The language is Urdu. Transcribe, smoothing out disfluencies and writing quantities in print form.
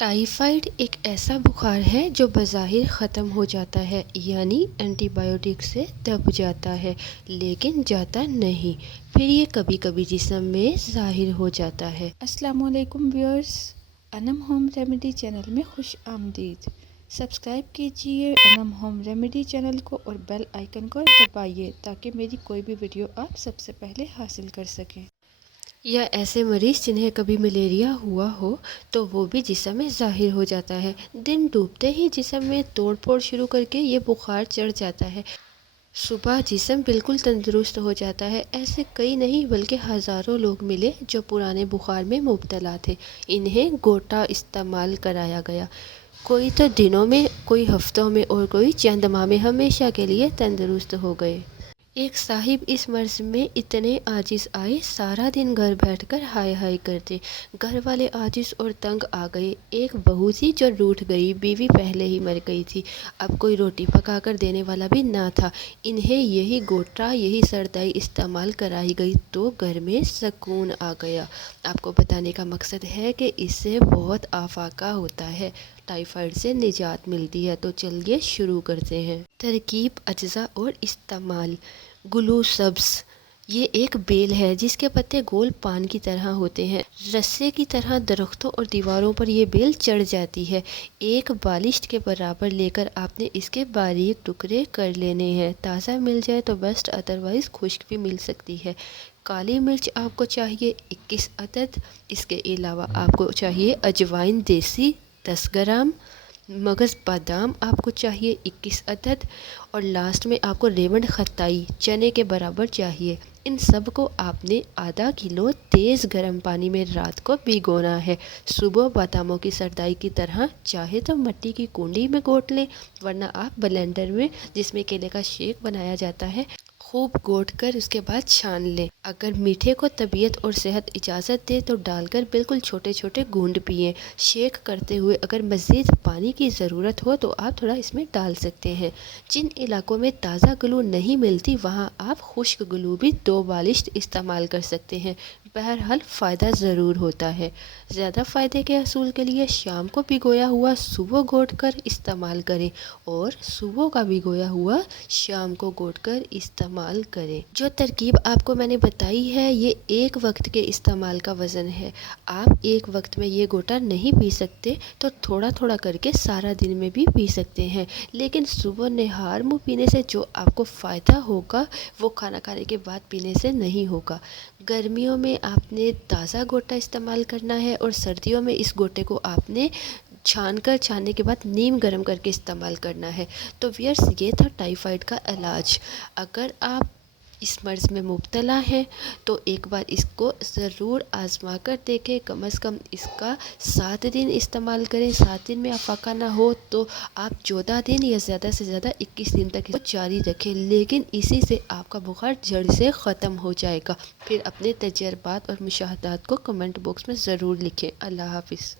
ٹائیفائڈ ایک ایسا بخار ہے جو بظاہر ختم ہو جاتا ہے، یعنی اینٹی بایوٹک سے دب جاتا ہے، لیکن جاتا نہیں۔ پھر یہ کبھی کبھی جسم میں ظاہر ہو جاتا ہے۔ السلام علیکم ویورز، انم ہوم ریمیڈی چینل میں خوش آمدید۔ سبسکرائب کیجئے انم ہوم ریمیڈی چینل کو اور بیل آئیکن کو دبائیے تاکہ میری کوئی بھی ویڈیو آپ سب سے پہلے حاصل کر سکیں۔ یا ایسے مریض جنہیں کبھی ملیریا ہوا ہو تو وہ بھی جسم میں ظاہر ہو جاتا ہے۔ دن ڈوبتے ہی جسم میں توڑ پھوڑ شروع کر کے یہ بخار چڑھ جاتا ہے۔ صبح جسم بالکل تندرست ہو جاتا ہے۔ ایسے کئی نہیں بلکہ ہزاروں لوگ ملے جو پرانے بخار میں مبتلا تھے۔ انہیں گوٹا استعمال کرایا گیا۔ کوئی تو دنوں میں، کوئی ہفتوں میں اور کوئی چند ماہ میں ہمیشہ کے لیے تندرست ہو گئے۔ ایک صاحب اس مرض میں اتنے عاجز آئے، سارا دن گھر بیٹھ کر ہائے ہائے کرتے۔ گھر والے عاجز اور تنگ آ گئے۔ ایک بہو تھی جو روٹھ گئی، بیوی پہلے ہی مر گئی تھی، اب کوئی روٹی پکا کر دینے والا بھی نہ تھا۔ انہیں یہی گوٹا، یہی سردائی استعمال کرائی گئی تو گھر میں سکون آ گیا۔ آپ کو بتانے کا مقصد ہے کہ اس سے بہت افاقہ ہوتا ہے، ٹائیفائڈ سے نجات ملتی ہے۔ تو چلیے شروع کرتے ہیں۔ ترکیب، اجزاء اور استعمال۔ گلو سبز، یہ ایک بیل ہے جس کے پتے گول پان کی طرح ہوتے ہیں۔ رسے کی طرح درختوں اور دیواروں پر یہ بیل چڑھ جاتی ہے۔ ایک بالشت کے برابر لے کر آپ نے اس کے باریک ٹکڑے کر لینے ہیں۔ تازہ مل جائے تو بیسٹ، ادروائز خشک بھی مل سکتی ہے۔ کالی مرچ آپ کو چاہیے 21 عدد۔ اس کے علاوہ آپ کو چاہیے اجوائن دیسی 10 گرام۔ مغز بادام آپ کو چاہیے 21 عدد۔ اور لاسٹ میں آپ کو ریونڈ کھٹائی چنے کے برابر چاہیے۔ ان سب کو آپ نے آدھا کلو تیز گرم پانی میں رات کو بھگونا ہے۔ صبح باداموں کی سردائی کی طرح چاہے تو مٹی کی کنڈی میں گھوٹ لیں، ورنہ آپ بلینڈر میں، جس میں کیلے کا شیک بنایا جاتا ہے، خوب گھوٹ کر اس کے بعد چھان لیں۔ اگر میٹھے کو طبیعت اور صحت اجازت دے تو ڈال کر بالکل چھوٹے چھوٹے گھونٹ پئیں۔ شیک کرتے ہوئے اگر مزید پانی کی ضرورت ہو تو آپ تھوڑا اس میں ڈال سکتے ہیں۔ جن علاقوں میں تازہ گلو نہیں ملتی وہاں آپ خشک گلو بھی 2 بالشت استعمال کر سکتے ہیں۔ بہرحال فائدہ ضرور ہوتا ہے۔ زیادہ فائدے کے حصول کے لیے شام کو بھگویا ہوا صبح گھوٹ کر استعمال کریں اور صبح کا بھگویا ہوا شام کو گھوٹ کر استعمال کریں۔ جو ترکیب آپ کو میں نے بتائی ہے یہ ایک وقت کے استعمال کا وزن ہے۔ آپ ایک وقت میں یہ گوٹا نہیں پی سکتے تو تھوڑا تھوڑا کر کے سارا دن میں بھی پی سکتے ہیں، لیکن صبح نہار منہ پینے سے جو آپ کو فائدہ ہوگا وہ کھانا کھانے کے بعد پینے سے نہیں ہوگا۔ گرمیوں میں آپ نے تازہ گوٹا استعمال کرنا ہے اور سردیوں میں اس گوٹے کو آپ نے چھاننے کے بعد نیم گرم کر کے استعمال کرنا ہے۔ تو ویئرس، یہ تھا ٹائیفائڈ کا علاج۔ اگر آپ اس مرض میں مبتلا ہیں تو ایک بار اس کو ضرور آزما کر دیکھیں۔ کم از کم اس کا 7 دن استعمال کریں۔ 7 دن میں افاقہ نہ ہو تو آپ 14 دن یا زیادہ سے زیادہ 21 دن تک اس کو جاری رکھیں، لیکن اسی سے آپ کا بخار جڑ سے ختم ہو جائے گا۔ پھر اپنے تجربات اور مشاہدات کو کمنٹ باکس میں ضرور لکھیں۔ اللہ حافظ۔